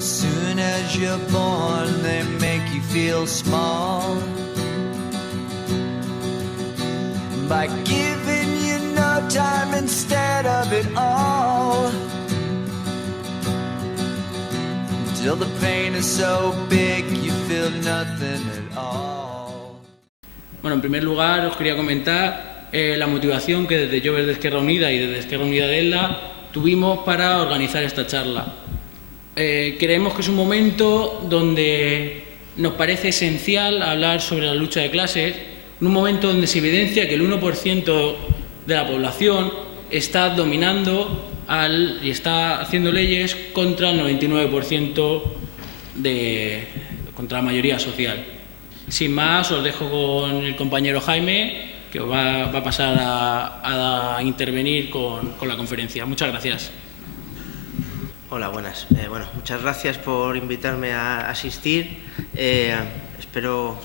Soon as you're born, they make you feel small by giving you no time instead of it all. Till the pain is so big you feel nothing at all. Bueno, en primer lugar os quería comentar la motivación que desde Joves de Esquerra Unida y desde Esquerra Unida de ELA tuvimos para organizar esta charla. Creemos que es un momento donde nos parece esencial hablar sobre la lucha de clases, en un momento donde se evidencia que el 1% de la población está dominando y está haciendo leyes contra el 99% contra la mayoría social. Sin más, os dejo con el compañero Jaime, que os va a pasar a intervenir con la conferencia. Muchas gracias. Hola, buenas. Muchas gracias por invitarme a asistir. Espero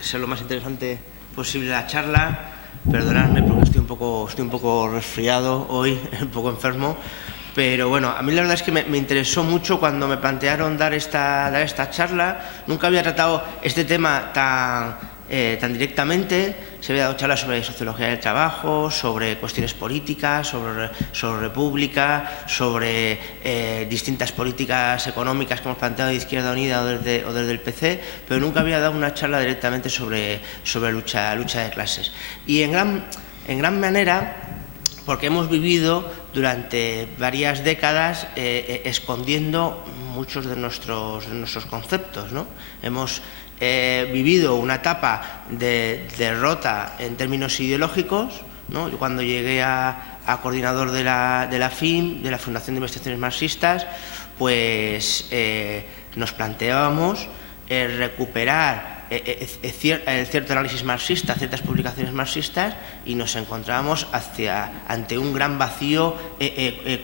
ser lo más interesante posible la charla. Perdonadme porque estoy un poco resfriado hoy, un poco enfermo. Pero bueno, a mí la verdad es que me interesó mucho cuando me plantearon dar esta charla. Nunca había tratado este tema tan directamente. Se había dado charlas sobre sociología del trabajo, sobre cuestiones políticas, sobre república, sobre distintas políticas económicas que hemos planteado de Izquierda Unida o desde el PC, pero nunca había dado una charla directamente sobre lucha de clases. Y en gran manera porque hemos vivido durante varias décadas escondiendo muchos de nuestros conceptos, ¿no? Hemos vivido una etapa de derrota en términos ideológicos, ¿no? Yo cuando llegué a coordinador de la FIM, de la Fundación de Investigaciones Marxistas, pues nos planteábamos recuperar cierto análisis marxista, ciertas publicaciones marxistas, y nos encontrábamos ante un gran vacío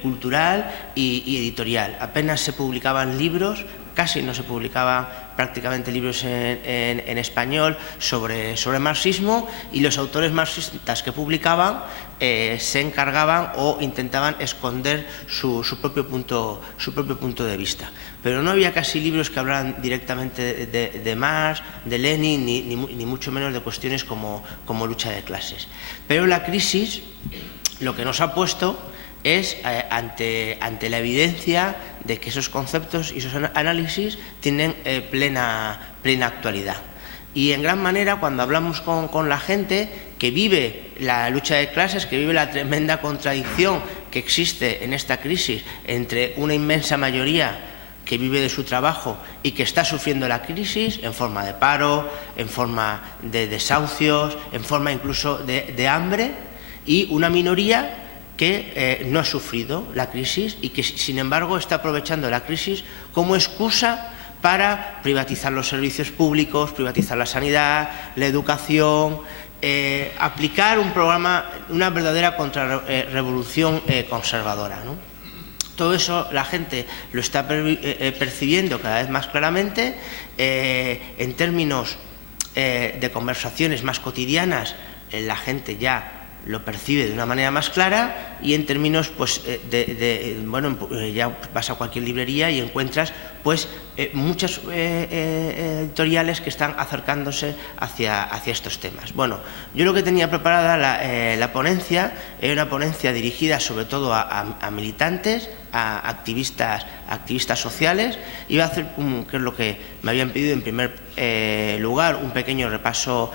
cultural y editorial. Apenas se publicaban libros, casi no se publicaban prácticamente libros en español sobre marxismo, y los autores marxistas que publicaban se encargaban o intentaban esconder su propio punto de vista. Pero no había casi libros que hablaran directamente de Marx, de Lenin, ni mucho menos de cuestiones como lucha de clases. Pero la crisis lo que nos ha puesto es ante la evidencia de que esos conceptos y esos análisis tienen plena actualidad. Y en gran manera, cuando hablamos con la gente que vive la lucha de clases, que vive la tremenda contradicción que existe en esta crisis entre una inmensa mayoría que vive de su trabajo y que está sufriendo la crisis en forma de paro, en forma de desahucios, en forma incluso de hambre, y una minoría que no ha sufrido la crisis y que, sin embargo, está aprovechando la crisis como excusa para privatizar los servicios públicos, privatizar la sanidad, la educación, aplicar un programa, una verdadera contrarrevolución conservadora, ¿no? Todo eso la gente lo está percibiendo cada vez más claramente en términos de conversaciones más cotidianas. La gente ya lo percibe de una manera más clara, y en términos pues ya vas a cualquier librería y encuentras pues muchas editoriales que están acercándose hacia estos temas. Bueno, yo lo que tenía preparada la ponencia era una ponencia dirigida sobre todo a militantes, a activistas sociales. Iba a hacer, que es lo que me habían pedido en primer lugar, un pequeño repaso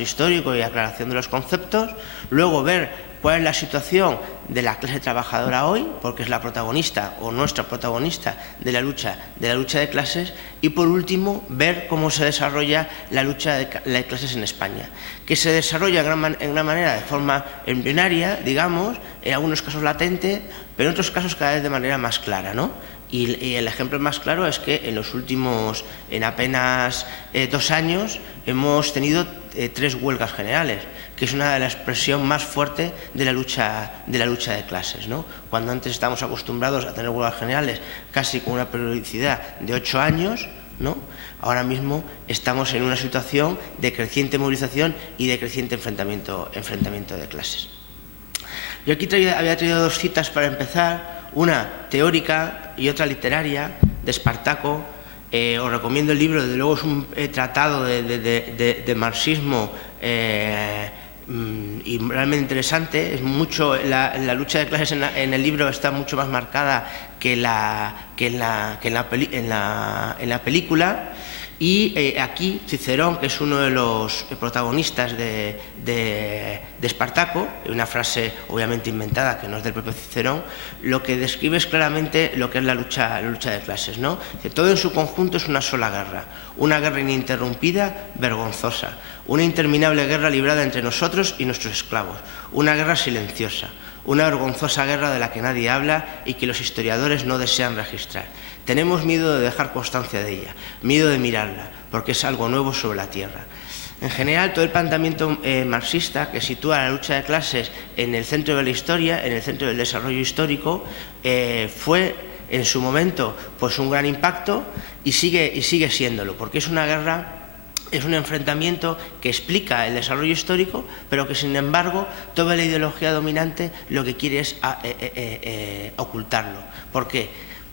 histórico y aclaración de los conceptos, luego ver cuál es la situación de la clase trabajadora hoy, porque es la protagonista o nuestra protagonista de la lucha de clases, y por último ver cómo se desarrolla la lucha de clases en España, que se desarrolla en gran manera de forma embrionaria, digamos, en algunos casos latente, pero en otros casos cada vez de manera más clara, ¿no? Y el ejemplo más claro es que en apenas 2 años hemos tenido 3 huelgas generales, que es una de las expresiones más fuertes de la lucha de clases, ¿no? Cuando antes estábamos acostumbrados a tener huelgas generales casi con una periodicidad de 8 años, ¿no? Ahora mismo estamos en una situación de creciente movilización y de creciente enfrentamiento de clases. Yo aquí había traído 2 citas para empezar, una teórica y otra literaria. Espartaco. Os recomiendo el libro, desde luego es un tratado de marxismo y realmente interesante. Es mucho, la lucha de clases en el libro está mucho más marcada que en la película. Y aquí Cicerón, que es uno de los protagonistas de Espartaco, una frase obviamente inventada que no es del propio Cicerón, lo que describe es claramente lo que es la lucha de clases, ¿no? Todo en su conjunto es una sola guerra, una guerra ininterrumpida, vergonzosa, una interminable guerra librada entre nosotros y nuestros esclavos, una guerra silenciosa, una vergonzosa guerra de la que nadie habla y que los historiadores no desean registrar. Tenemos miedo de dejar constancia de ella, miedo de mirarla, porque es algo nuevo sobre la tierra. En general, todo el planteamiento marxista que sitúa la lucha de clases en el centro de la historia, en el centro del desarrollo histórico, fue en su momento pues un gran impacto y sigue siéndolo, porque es una guerra. Es un enfrentamiento que explica el desarrollo histórico, pero que, sin embargo, toda la ideología dominante lo que quiere es ocultarlo. ¿Por qué?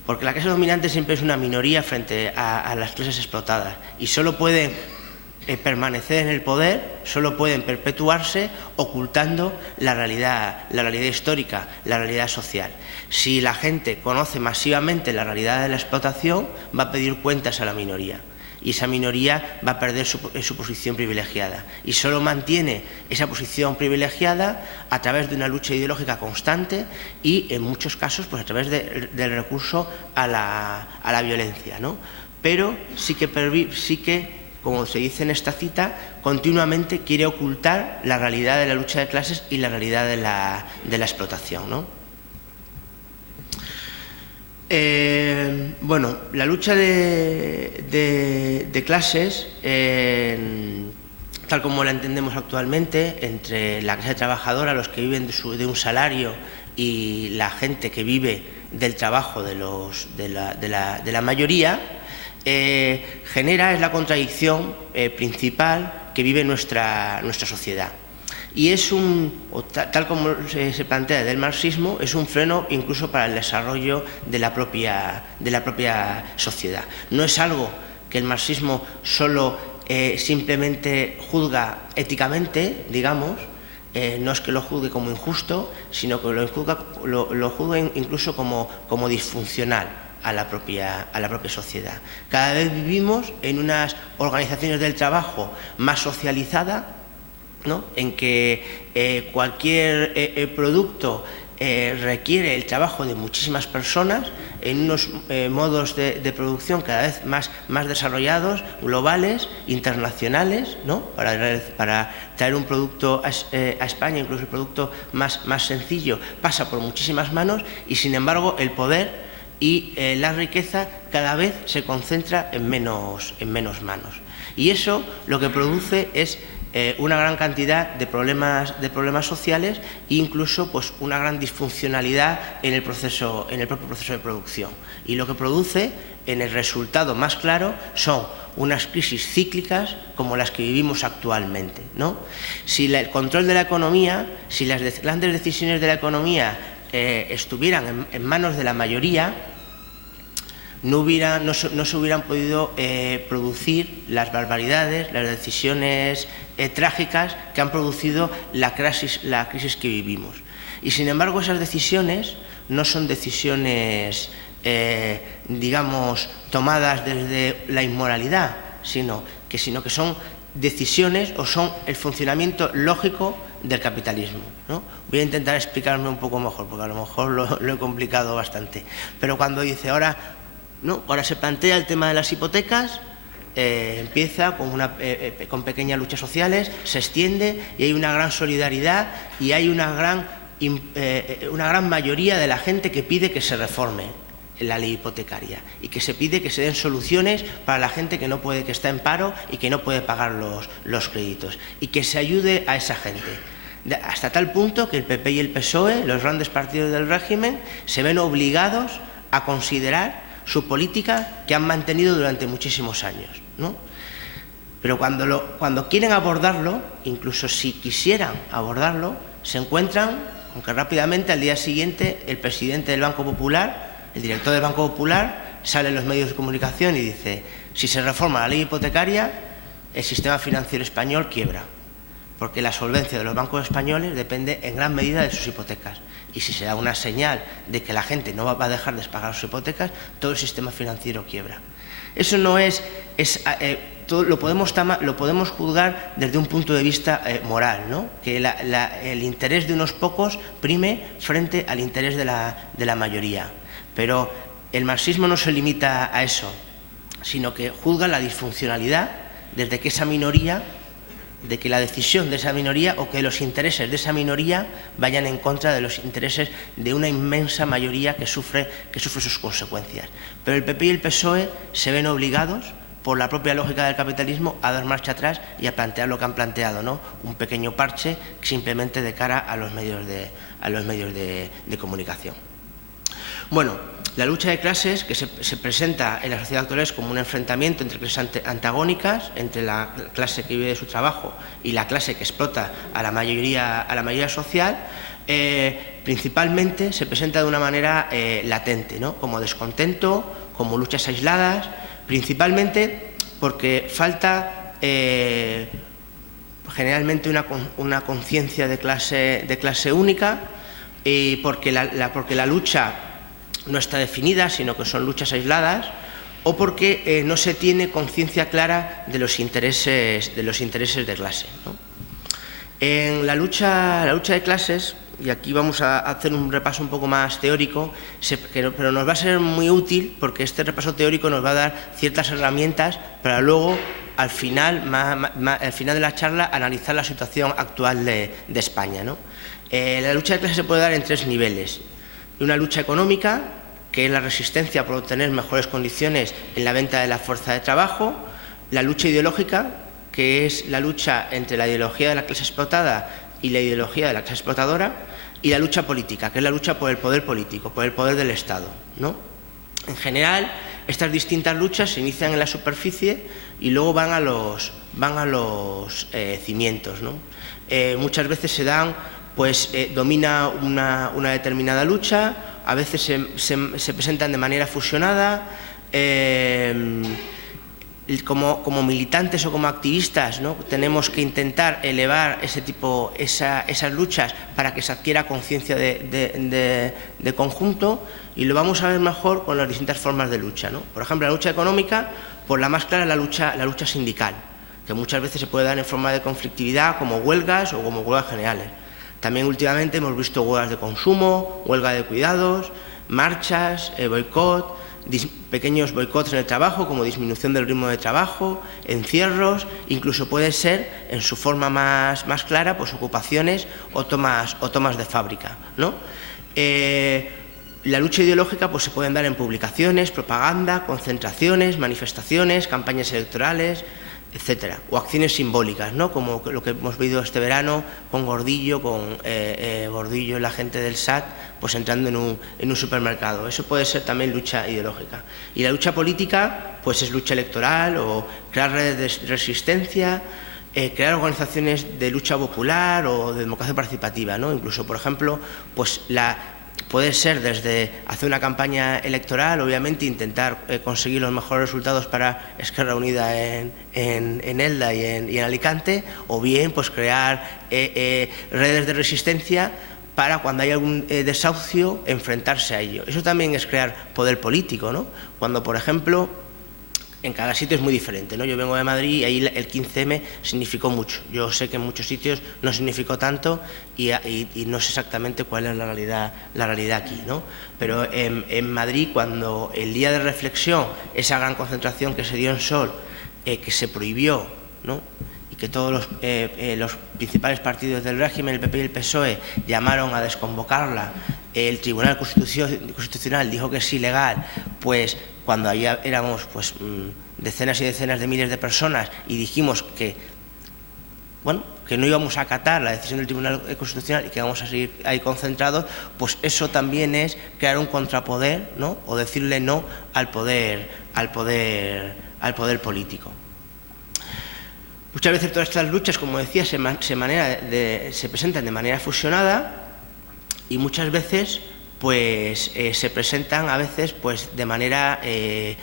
Porque la clase dominante siempre es una minoría frente a las clases explotadas y solo pueden permanecer en el poder, solo pueden perpetuarse ocultando la realidad histórica, la realidad social. Si la gente conoce masivamente la realidad de la explotación, va a pedir cuentas a la minoría. Y esa minoría va a perder su posición privilegiada. Y solo mantiene esa posición privilegiada a través de una lucha ideológica constante y, en muchos casos, pues a través del recurso a la violencia, ¿no? Pero sí que, como se dice en esta cita, continuamente quiere ocultar la realidad de la lucha de clases y la realidad de la explotación, ¿no? Bueno, la lucha de clases, tal como la entendemos actualmente, entre la clase trabajadora, los que viven de un salario, y la gente que vive del trabajo de la mayoría, genera, es la contradicción principal que vive nuestra sociedad. Y es tal como se plantea del marxismo, es un freno incluso para el desarrollo de la propia sociedad. No es algo que el marxismo solo simplemente juzga éticamente, digamos, no es que lo juzgue como injusto, sino que lo juzga incluso como disfuncional a la propia sociedad. Cada vez vivimos en unas organizaciones del trabajo más socializadas, ¿no? En que cualquier producto requiere el trabajo de muchísimas personas en unos modos de producción cada vez más desarrollados, globales, internacionales, ¿no? Para traer un producto a España, incluso el producto más sencillo, pasa por muchísimas manos y, sin embargo, el poder y la riqueza cada vez se concentra en menos manos. Y eso lo que produce es una gran cantidad de problemas sociales e incluso pues una gran disfuncionalidad en el propio proceso de producción. Y lo que produce, en el resultado más claro, son unas crisis cíclicas como las que vivimos actualmente, ¿no? Si el control de la economía, si las grandes decisiones de la economía estuvieran en manos de la mayoría, no se hubieran podido producir las barbaridades, las decisiones trágicas que han producido la crisis que vivimos. Y, sin embargo, esas decisiones no son decisiones, digamos, tomadas desde la inmoralidad, sino que son decisiones o son el funcionamiento lógico del capitalismo, ¿no? Voy a intentar explicarme un poco mejor, porque a lo mejor lo he complicado bastante. Pero cuando dice ahora se plantea el tema de las hipotecas, empieza con pequeñas luchas sociales, se extiende y hay una gran solidaridad y hay una gran mayoría de la gente que pide que se reforme la ley hipotecaria y que se pide que se den soluciones para la gente que está en paro y que no puede pagar los créditos y que se ayude a esa gente. Hasta tal punto que el PP y el PSOE, los grandes partidos del régimen, se ven obligados a considerar su política que han mantenido durante muchísimos años, ¿no? Pero cuando quieren abordarlo, incluso si quisieran abordarlo, se encuentran con que rápidamente al día siguiente el presidente del Banco Popular, el director del Banco Popular, sale en los medios de comunicación y dice: si se reforma la ley hipotecaria, el sistema financiero español quiebra, porque la solvencia de los bancos españoles depende en gran medida de sus hipotecas. Y si se da una señal de que la gente no va a dejar de pagar sus hipotecas, todo el sistema financiero quiebra. Eso no todo lo podemos juzgar desde un punto de vista moral, ¿no? Que el interés de unos pocos prime frente al interés de la mayoría. Pero el marxismo no se limita a eso, sino que juzga la disfuncionalidad desde que esa minoría, de que la decisión de esa minoría o que los intereses de esa minoría vayan en contra de los intereses de una inmensa mayoría que sufre sus consecuencias. Pero el PP y el PSOE se ven obligados, por la propia lógica del capitalismo, a dar marcha atrás y a plantear lo que han planteado, ¿no? Un pequeño parche simplemente de cara a los medios de comunicación. Bueno, la lucha de clases, que se presenta en la sociedad actual, es como un enfrentamiento entre clases antagónicas, entre la clase que vive de su trabajo y la clase que explota a la mayoría social. Principalmente se presenta de una manera latente, ¿no? Como descontento, como luchas aisladas, principalmente porque falta generalmente una conciencia de clase única, y porque la lucha no está definida, sino que son luchas aisladas, o porque no se tiene conciencia clara de los intereses de clase, ¿no? En la lucha de clases, y aquí vamos a hacer un repaso un poco más teórico, pero nos va a ser muy útil, porque este repaso teórico nos va a dar ciertas herramientas para luego, al final de la charla, analizar la situación actual de España, ¿no? La lucha de clases se puede dar en 3 niveles. Una lucha económica, que es la resistencia por obtener mejores condiciones en la venta de la fuerza de trabajo. La lucha ideológica, que es la lucha entre la ideología de la clase explotada y la ideología de la clase explotadora. Y la lucha política, que es la lucha por el poder político, por el poder del Estado, ¿no? En general, estas distintas luchas se inician en la superficie y luego van a los cimientos, ¿no? Muchas veces se dan, domina una determinada lucha, a veces se presentan de manera fusionada, como militantes o como activistas, ¿no? Tenemos que intentar elevar esas luchas para que se adquiera conciencia de conjunto, y lo vamos a ver mejor con las distintas formas de lucha, ¿no? Por ejemplo, la lucha económica, por la más clara, la lucha sindical, que muchas veces se puede dar en forma de conflictividad, como huelgas o como huelgas generales. También últimamente hemos visto huelgas de consumo, huelga de cuidados, marchas, boicot, pequeños boicots en el trabajo, como disminución del ritmo de trabajo, encierros, incluso puede ser, en su forma más clara, pues ocupaciones o tomas de fábrica, ¿no? La lucha ideológica pues se pueden dar en publicaciones, propaganda, concentraciones, manifestaciones, campañas electorales, etcétera, o acciones simbólicas, ¿no? Como lo que hemos visto este verano con Gordillo, Gordillo y la gente del SAT, pues entrando en un supermercado. Eso puede ser también lucha ideológica. Y la lucha política, pues es lucha electoral, o crear redes de resistencia, crear organizaciones de lucha popular o de democracia participativa, ¿no? Incluso, por ejemplo, pues puede ser desde hacer una campaña electoral, obviamente intentar conseguir los mejores resultados para Esquerra Unida en Elda y en Alicante, o bien pues crear redes de resistencia para, cuando hay algún desahucio, enfrentarse a ello. Eso también es crear poder político, ¿no? Cuando, por ejemplo, en cada sitio es muy diferente, ¿no? Yo vengo de Madrid y ahí el 15M significó mucho. Yo sé que en muchos sitios no significó tanto y no sé exactamente cuál es la realidad aquí, ¿no? Pero en Madrid, cuando el día de reflexión, esa gran concentración que se dio en Sol, que se prohibió, ¿no? Y que todos los principales partidos del régimen, el PP y el PSOE, llamaron a desconvocarla, el Tribunal Constitucional dijo que es ilegal, pues cuando allá éramos pues decenas y decenas de miles de personas y dijimos que no íbamos a acatar la decisión del Tribunal Constitucional y que vamos a seguir ahí concentrados, pues eso también es crear un contrapoder, ¿no? O decirle no al poder político. Muchas veces todas estas luchas, como decía, se presentan de manera fusionada, y muchas veces pues se presentan a veces pues de manera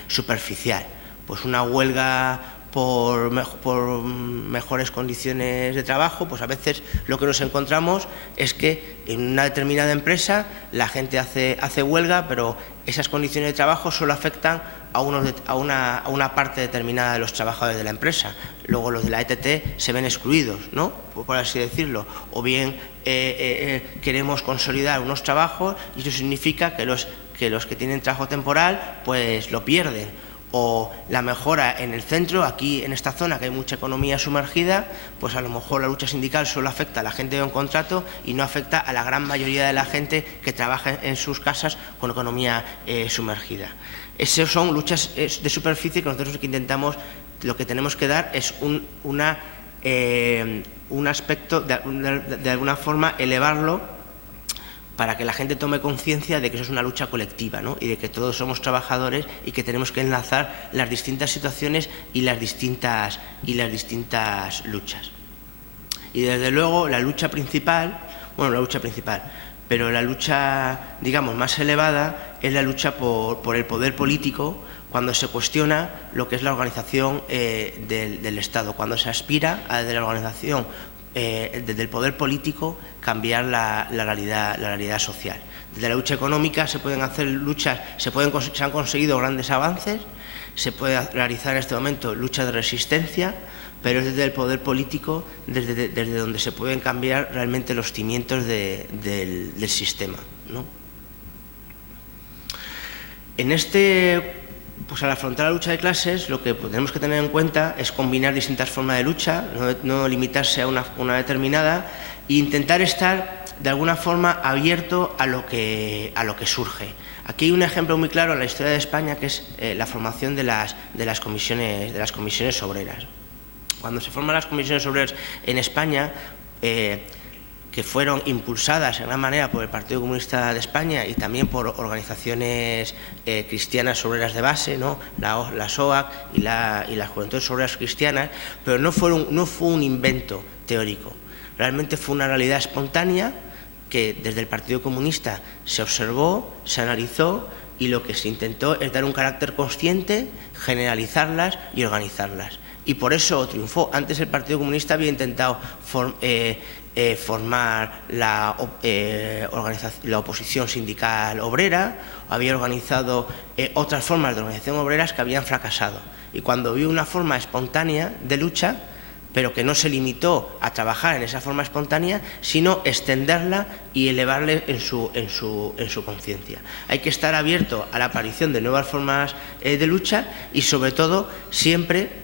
superficial. Pues una huelga por mejores condiciones de trabajo, pues a veces lo que nos encontramos es que en una determinada empresa la gente hace huelga, pero esas condiciones de trabajo solo afectan a una parte determinada de los trabajadores de la empresa. Luego los de la ETT se ven excluidos, ¿no?, por así decirlo. O bien queremos consolidar unos trabajos y eso significa que los que tienen trabajo temporal pues lo pierden. O la mejora en el centro, aquí en esta zona que hay mucha economía sumergida, pues a lo mejor la lucha sindical solo afecta a la gente de un contrato y no afecta a la gran mayoría de la gente que trabaja en sus casas con economía sumergida. Esas son luchas de superficie que nosotros lo que tenemos que dar es un aspecto, de alguna forma elevarlo, para que la gente tome conciencia de que eso es una lucha colectiva, ¿no?, y de que todos somos trabajadores y que tenemos que enlazar las distintas situaciones y las distintas luchas. Y desde luego la lucha principal, pero la lucha, digamos, más elevada es la lucha por el poder político, cuando se cuestiona lo que es la organización del Estado, cuando se aspira a, desde la organización, desde el poder político, cambiar la realidad social. Desde la lucha económica se pueden hacer luchas, se han conseguido grandes avances, se puede realizar en este momento luchas de resistencia, pero es desde el poder político desde donde se pueden cambiar realmente los cimientos del sistema, ¿no? Pues al afrontar la lucha de clases, lo que tenemos que tener en cuenta es combinar distintas formas de lucha, no limitarse a una determinada, e intentar estar de alguna forma abierto a lo que surge. Aquí hay un ejemplo muy claro en la historia de España, que es la formación de las comisiones obreras. Cuando se forman las comisiones obreras en España, que fueron impulsadas en gran manera por el Partido Comunista de España y también por organizaciones cristianas obreras de base, ¿no?, la SOAC y las Juventudes Obreras Cristianas, pero no fue un invento teórico, realmente fue una realidad espontánea que desde el Partido Comunista se observó, se analizó y lo que se intentó es dar un carácter consciente, generalizarlas y organizarlas. Y por eso triunfó. Antes el Partido Comunista había intentado formar la oposición sindical obrera, había organizado otras formas de organización obreras que habían fracasado. Y cuando vio una forma espontánea de lucha, pero que no se limitó a trabajar en esa forma espontánea, sino extenderla y elevarle en su conciencia. Hay que estar abierto a la aparición de nuevas formas de lucha y, sobre todo, siempre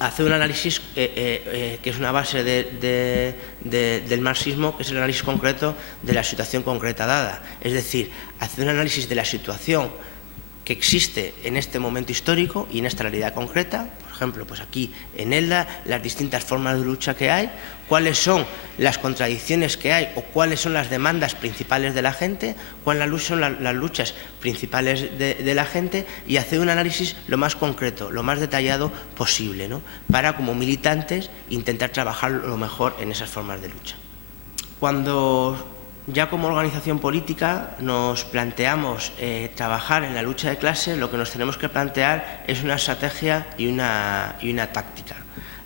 hacer un análisis que es una base del marxismo, que es el análisis concreto de la situación concreta dada. Es decir, hacer un análisis de la situación que existe en este momento histórico y en esta realidad concreta. Por ejemplo, pues aquí en ELDA, las distintas formas de lucha que hay, cuáles son las contradicciones que hay o cuáles son las demandas principales de la gente, cuáles son las luchas principales de la gente, y hacer un análisis lo más concreto, lo más detallado posible, ¿no?, para, como militantes, intentar trabajar lo mejor en esas formas de lucha. Cuando ya como organización política nos planteamos trabajar en la lucha de clases, lo que nos tenemos que plantear es una estrategia y una táctica.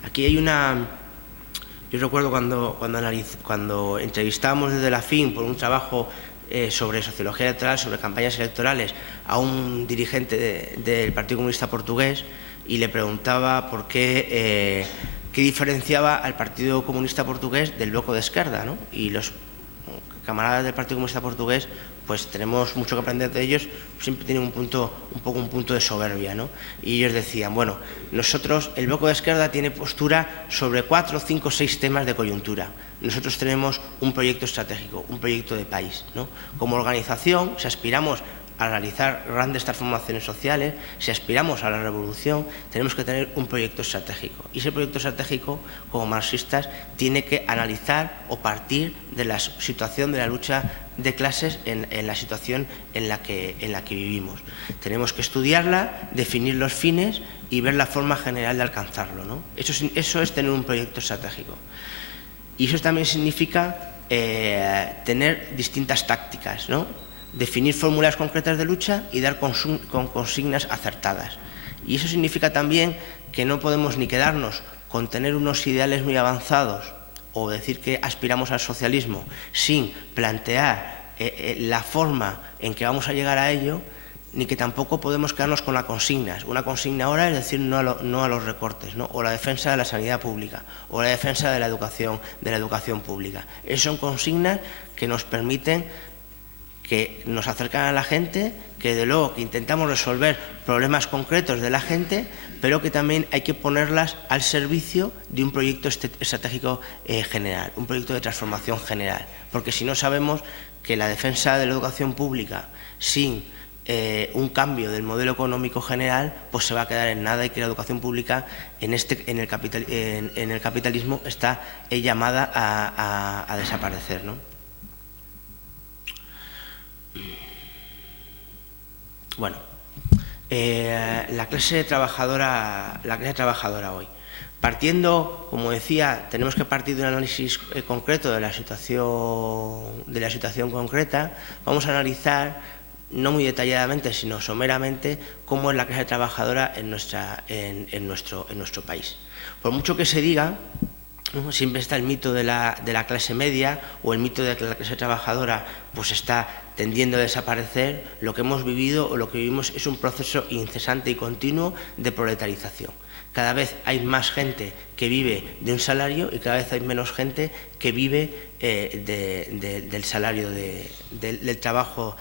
Aquí hay yo recuerdo cuando entrevistábamos desde la FIN por un trabajo sobre sociología electoral, sobre campañas electorales, a un dirigente del Partido Comunista Portugués, y le preguntaba por qué diferenciaba al Partido Comunista Portugués del Bloco de Esquerda, ¿no? Y los camaradas del Partido Comunista Portugués, pues tenemos mucho que aprender de ellos, siempre tienen un punto de soberbia, ¿no? Y ellos decían, bueno, nosotros, el Bloco de Esquerda tiene postura sobre 4, 5, 6 temas de coyuntura. Nosotros tenemos un proyecto estratégico, un proyecto de país, ¿no? Como organización, si aspiramos a realizar grandes transformaciones sociales, si aspiramos a la revolución, tenemos que tener un proyecto estratégico. Y ese proyecto estratégico, como marxistas, tiene que analizar o partir de la situación de la lucha de clases en la situación en la que vivimos. Tenemos que estudiarla, definir los fines y ver la forma general de alcanzarlo, ¿no? Eso es tener un proyecto estratégico. Y eso también significa tener distintas tácticas, ¿no? definir fórmulas concretas de lucha y dar con consignas acertadas. Y eso significa también que no podemos ni quedarnos con tener unos ideales muy avanzados o decir que aspiramos al socialismo sin plantear la forma en que vamos a llegar a ello, ni que tampoco podemos quedarnos con las consignas. Una consigna ahora es decir no a los recortes, ¿no? O la defensa de la sanidad pública, o la defensa de la educación pública. Esas son consignas que nos permiten, que nos acercan a la gente, que de luego que intentamos resolver problemas concretos de la gente, pero que también hay que ponerlas al servicio de un proyecto estratégico general, un proyecto de transformación general. Porque si no, sabemos que la defensa de la educación pública sin un cambio del modelo económico general, pues se va a quedar en nada, y que la educación pública en el capitalismo está llamada a desaparecer, ¿no? Bueno, la clase trabajadora hoy. Partiendo, como decía, tenemos que partir de un análisis concreto de la situación concreta. Vamos a analizar, no muy detalladamente, sino someramente, cómo es la clase trabajadora en nuestro país. Por mucho que se diga, ¿no? Siempre está el mito de la clase media, o el mito de que la clase trabajadora pues está tendiendo a desaparecer. Lo que hemos vivido o lo que vivimos es un proceso incesante y continuo de proletarización. Cada vez hay más gente que vive de un salario y cada vez hay menos gente que vive del salario del trabajo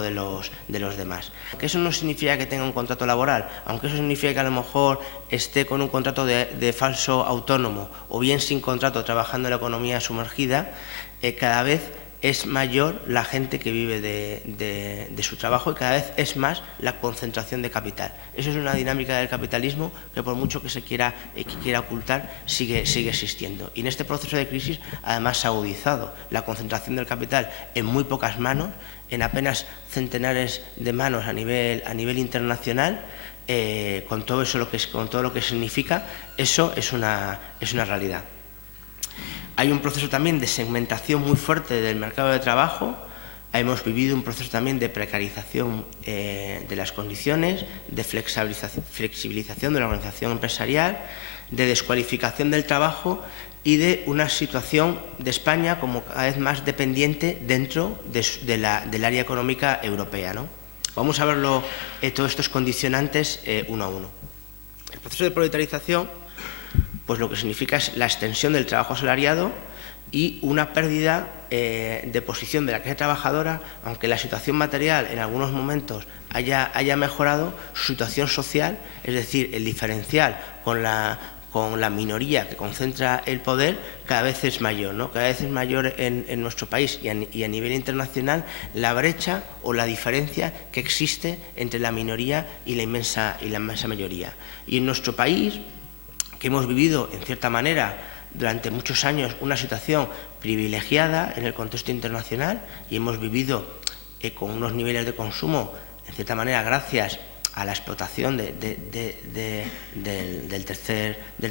de los demás. Que eso no significa que tenga un contrato laboral, aunque eso significa que a lo mejor esté con un contrato de falso autónomo o bien sin contrato trabajando en la economía sumergida. Cada vez es mayor la gente que vive de su trabajo y cada vez es más la concentración de capital. Eso es una dinámica del capitalismo que, por mucho que se quiera ocultar, sigue existiendo. Y en este proceso de crisis, además, se ha agudizado la concentración del capital en muy pocas manos, en apenas centenares de manos a nivel internacional. Con todo lo que significa, eso es una realidad. Hay un proceso también de segmentación muy fuerte del mercado de trabajo. Hemos vivido un proceso también de precarización de las condiciones, de flexibilización de la organización empresarial, de descualificación del trabajo y de una situación de España como cada vez más dependiente dentro del área económica europea, ¿no? Vamos a verlo, todos estos condicionantes uno a uno. El proceso de proletarización, pues lo que significa es la extensión del trabajo asalariado y una pérdida de posición de la clase trabajadora. Aunque la situación material en algunos momentos haya mejorado, su situación social, es decir, el diferencial con la minoría que concentra el poder, cada vez es mayor, ¿no? Cada vez es mayor en nuestro país y a nivel internacional la brecha o la diferencia que existe entre la minoría y la inmensa mayoría. Y en nuestro país, que hemos vivido, en cierta manera, durante muchos años una situación privilegiada en el contexto internacional, y hemos vivido con unos niveles de consumo, en cierta manera, gracias a la explotación del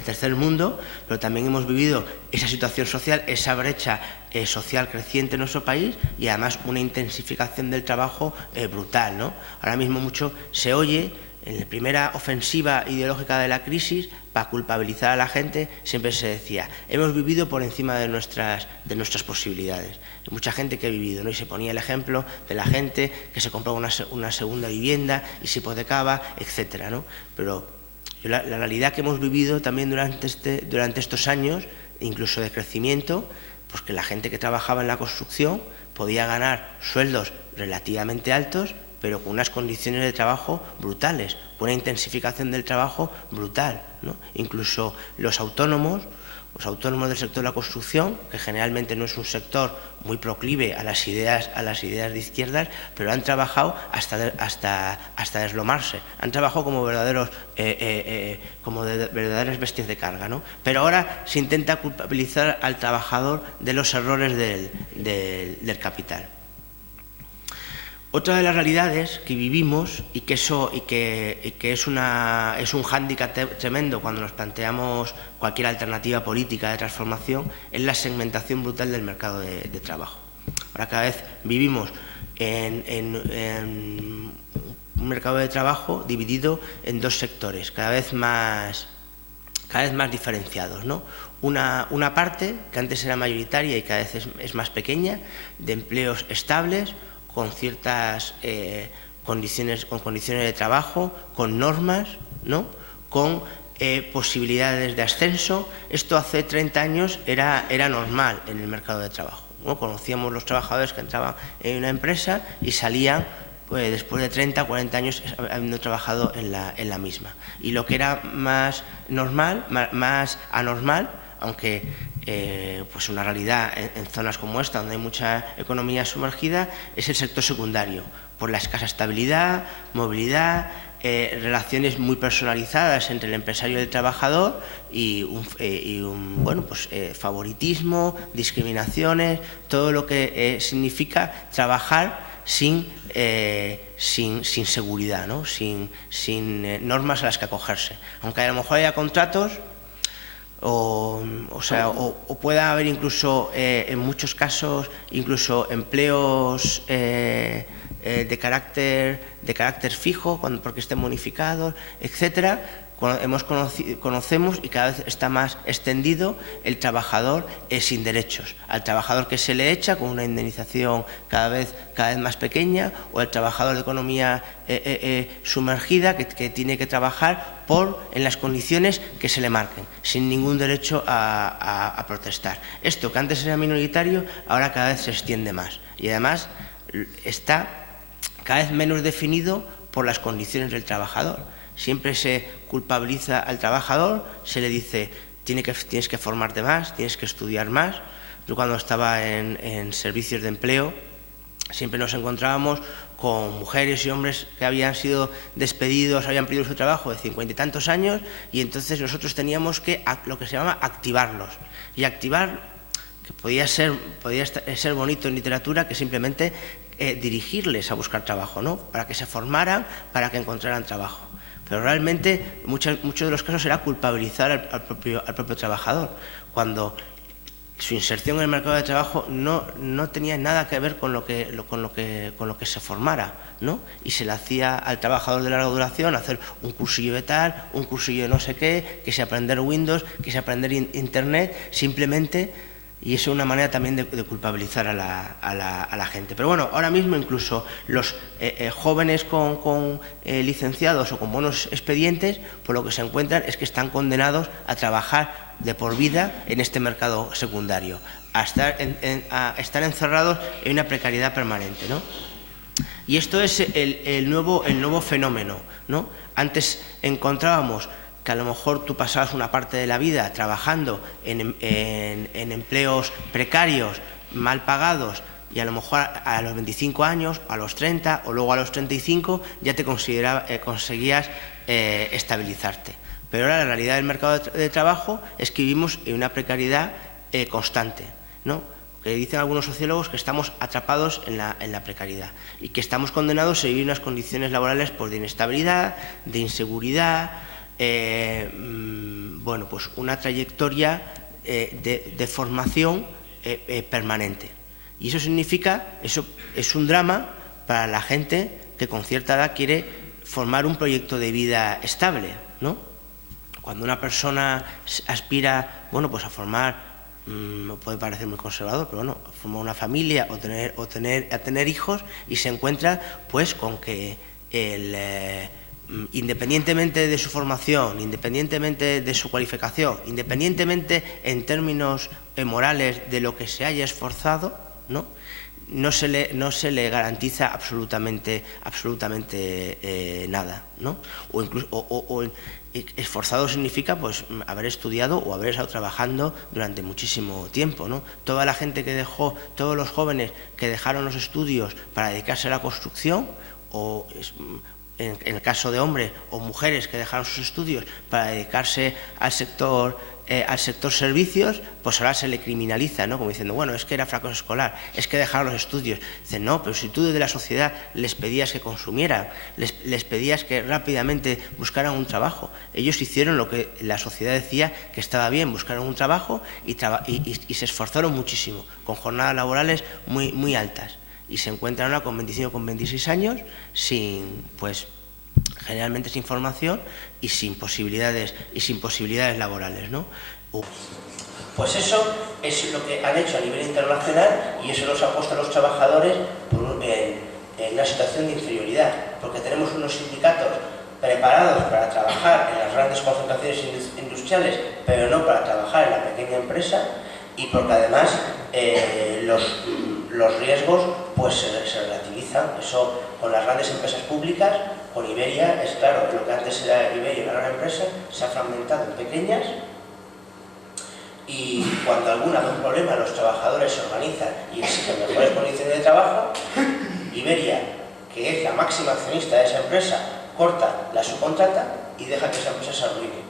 tercer mundo, pero también hemos vivido esa situación social, esa brecha social creciente en nuestro país, y además una intensificación del trabajo brutal, ¿no? Ahora mismo mucho se oye. En la primera ofensiva ideológica de la crisis, para culpabilizar a la gente, siempre se decía: hemos vivido por encima de nuestras posibilidades. Hay mucha gente que ha vivido, ¿no? Y se ponía el ejemplo de la gente que se compraba una segunda vivienda y se hipotecaba, etcétera, ¿no? Pero la realidad que hemos vivido también durante estos años, incluso de crecimiento, pues que la gente que trabajaba en la construcción podía ganar sueldos relativamente altos, pero con unas condiciones de trabajo brutales, con una intensificación del trabajo brutal, ¿no? Incluso los autónomos del sector de la construcción, que generalmente no es un sector muy proclive a las ideas de izquierdas, pero han trabajado hasta deslomarse, han trabajado como verdaderas bestias de carga, ¿no? Pero ahora se intenta culpabilizar al trabajador de los errores del capital. Otra de las realidades que vivimos y que es un hándicap tremendo cuando nos planteamos cualquier alternativa política de transformación es la segmentación brutal del mercado de trabajo. Ahora cada vez vivimos en un mercado de trabajo dividido en dos sectores, cada vez más diferenciados, ¿no? Una parte que antes era mayoritaria y cada vez es más pequeña, de empleos estables, con ciertas condiciones de trabajo, con normas, ¿no? Con posibilidades de ascenso. Esto hace 30 años era normal en el mercado de trabajo, ¿no? Conocíamos los trabajadores que entraban en una empresa y salían después de 30, 40 años habiendo trabajado en la misma. Y lo que era más normal, más anormal, aunque pues una realidad en zonas como esta, donde hay mucha economía sumergida, es el sector secundario, por la escasa estabilidad, movilidad, relaciones muy personalizadas entre el empresario y el trabajador y favoritismo, discriminaciones, todo lo que significa trabajar sin seguridad, ¿no? sin normas a las que acogerse. Aunque a lo mejor haya contratos o pueda haber incluso, en muchos casos, incluso empleos de carácter fijo, porque estén bonificados, etcétera. Conocemos, y cada vez está más extendido, el trabajador sin derechos, al trabajador que se le echa con una indemnización cada vez más pequeña, o el trabajador de economía sumergida que tiene que trabajar en las condiciones que se le marquen, sin ningún derecho a protestar. Esto que antes era minoritario, ahora cada vez se extiende más, y además está cada vez menos definido por las condiciones del trabajador. Siempre se culpabiliza al trabajador, se le dice tienes que formarte más, tienes que estudiar más. Yo cuando estaba en servicios de empleo siempre nos encontrábamos con mujeres y hombres que habían sido despedidos, habían perdido su trabajo de 50 y tantos años, y entonces nosotros teníamos que lo que se llama activarlos. Y activar, que podía ser bonito en literatura, que simplemente dirigirles a buscar trabajo, ¿no? Para que se formaran, para que encontraran trabajo. Pero realmente muchos de los casos era culpabilizar al propio trabajador, cuando su inserción en el mercado de trabajo no tenía nada que ver con lo que se formara, ¿no? Y se le hacía al trabajador de larga duración hacer un cursillo de tal, un cursillo de no sé qué, que se aprender Windows, que se aprender Internet, simplemente. Y eso es una manera también de culpabilizar a la gente. Pero bueno, ahora mismo incluso los jóvenes con licenciados o con buenos expedientes, por lo que se encuentran es que están condenados a trabajar de por vida en este mercado secundario, a estar encerrados en una precariedad permanente, ¿no? Y esto es el nuevo fenómeno, ¿no? Antes encontrábamos que a lo mejor tú pasabas una parte de la vida trabajando en empleos precarios, mal pagados, y a lo mejor a los 25 años, a los 30 o luego a los 35 ya te conseguías estabilizarte. Pero ahora la realidad del mercado de trabajo es que vivimos en una precariedad constante, ¿no? Que dicen algunos sociólogos que estamos atrapados en la precariedad y que estamos condenados a vivir unas condiciones laborales de inestabilidad, de inseguridad, pues una trayectoria de formación permanente. Y eso es un drama para la gente que con cierta edad quiere formar un proyecto de vida estable, ¿no? Cuando una persona aspira, a formar, puede parecer muy conservador, pero bueno, a formar una familia a tener hijos, y se encuentra pues con que independientemente de su formación, independientemente de su cualificación, independientemente en términos morales de lo que se haya esforzado, no se le garantiza absolutamente nada, ¿no? O incluso esforzado significa pues haber estudiado o haber estado trabajando durante muchísimo tiempo, ¿no? Toda la gente todos los jóvenes que dejaron los estudios para dedicarse a la construcción, o en el caso de hombres o mujeres que dejaron sus estudios para dedicarse al sector servicios, pues ahora se le criminaliza, ¿no? Como diciendo, bueno, es que era fracaso escolar, es que dejaron los estudios. Dicen, no, pero si tú desde la sociedad les pedías que consumieran, les pedías que rápidamente buscaran un trabajo. Ellos hicieron lo que la sociedad decía que estaba bien, buscaron un trabajo y se esforzaron muchísimo, con jornadas laborales muy altas. y se encuentra una con 25 o con 26 años, sin, pues, generalmente sin formación y sin posibilidades laborales, ¿no? Pues eso es lo que han hecho a nivel internacional y eso nos ha puesto a los trabajadores en una situación de inferioridad, porque tenemos unos sindicatos preparados para trabajar en las grandes concentraciones industriales, pero no para trabajar en la pequeña empresa, y porque además los riesgos pues se relativizan. Eso con las grandes empresas públicas, con Iberia, es claro, lo que antes era Iberia, una gran empresa, se ha fragmentado en pequeñas, y cuando alguna da un problema los trabajadores se organizan y exigen mejores condiciones de trabajo, Iberia, que es la máxima accionista de esa empresa, corta la subcontrata y deja que esa empresa se arruine.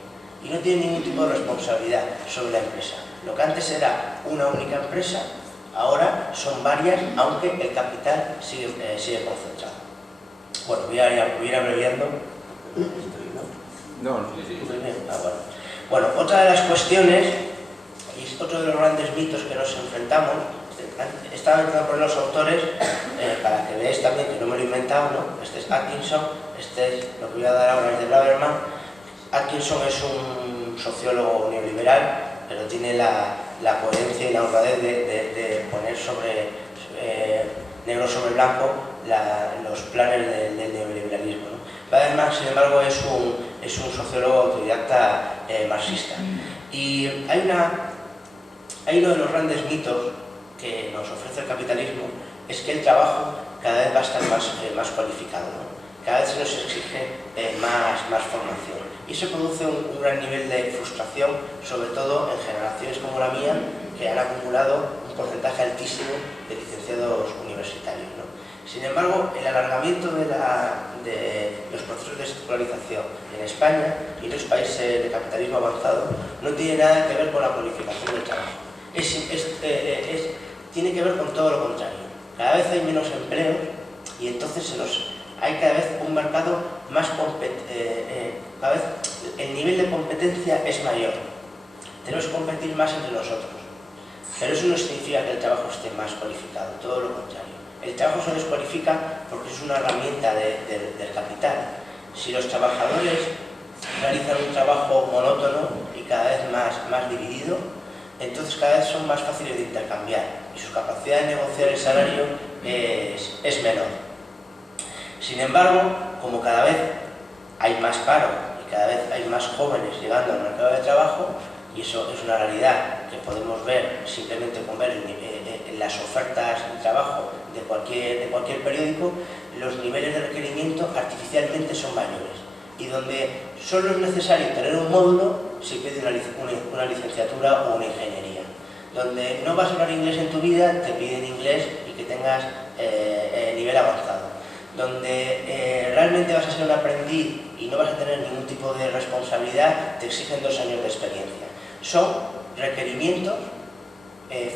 Y no tiene ningún tipo de responsabilidad sobre la empresa. Lo que antes era una única empresa, ahora son varias, aunque el capital sigue concentrado. Bueno, voy a ir abreviando. No. Bueno, otra de las cuestiones, y es otro de los grandes mitos que nos enfrentamos, estaban intentando poner los autores, para que veáis también que no me lo he inventado, ¿no? Este es Atkinson, este es lo que voy a dar ahora, es de Braverman. Atkinson es un sociólogo neoliberal, pero tiene la coherencia y la honradez de poner negro sobre blanco los planes del neoliberalismo, ¿no? Braverman, sin embargo, es un sociólogo autodidacta marxista. Y hay uno de los grandes mitos que nos ofrece el capitalismo, es que el trabajo cada vez va a estar más cualificado, ¿no? Cada vez se nos exige más formación. Y eso produce un gran nivel de frustración, sobre todo en generaciones como la mía, que han acumulado un porcentaje altísimo de licenciados universitarios, ¿no? Sin embargo, el alargamiento de los procesos de escolarización en España y en los países de capitalismo avanzado no tiene nada que ver con la cualificación del trabajo. Tiene que ver con todo lo contrario. Cada vez hay menos empleos y entonces hay cada vez un mercado más cada vez el nivel de competencia es mayor. Tenemos que competir más entre nosotros. Pero eso no significa que el trabajo esté más cualificado, todo lo contrario. El trabajo se descualifica porque es una herramienta del capital. Si los trabajadores realizan un trabajo monótono y cada vez más dividido, entonces cada vez son más fáciles de intercambiar y su capacidad de negociar el salario es menor. Sin embargo, como cada vez hay más paro y cada vez hay más jóvenes llegando al mercado de trabajo, y eso es una realidad que podemos ver simplemente con ver en las ofertas de trabajo de cualquier periódico, los niveles de requerimiento artificialmente son mayores. Y donde solo es necesario tener un módulo, se pide una licenciatura o una ingeniería. Donde no vas a hablar inglés en tu vida, te piden inglés y que tengas nivel avanzado. Donde realmente vas a ser un aprendiz y no vas a tener ningún tipo de responsabilidad, te exigen 2 años de experiencia. Son requerimientos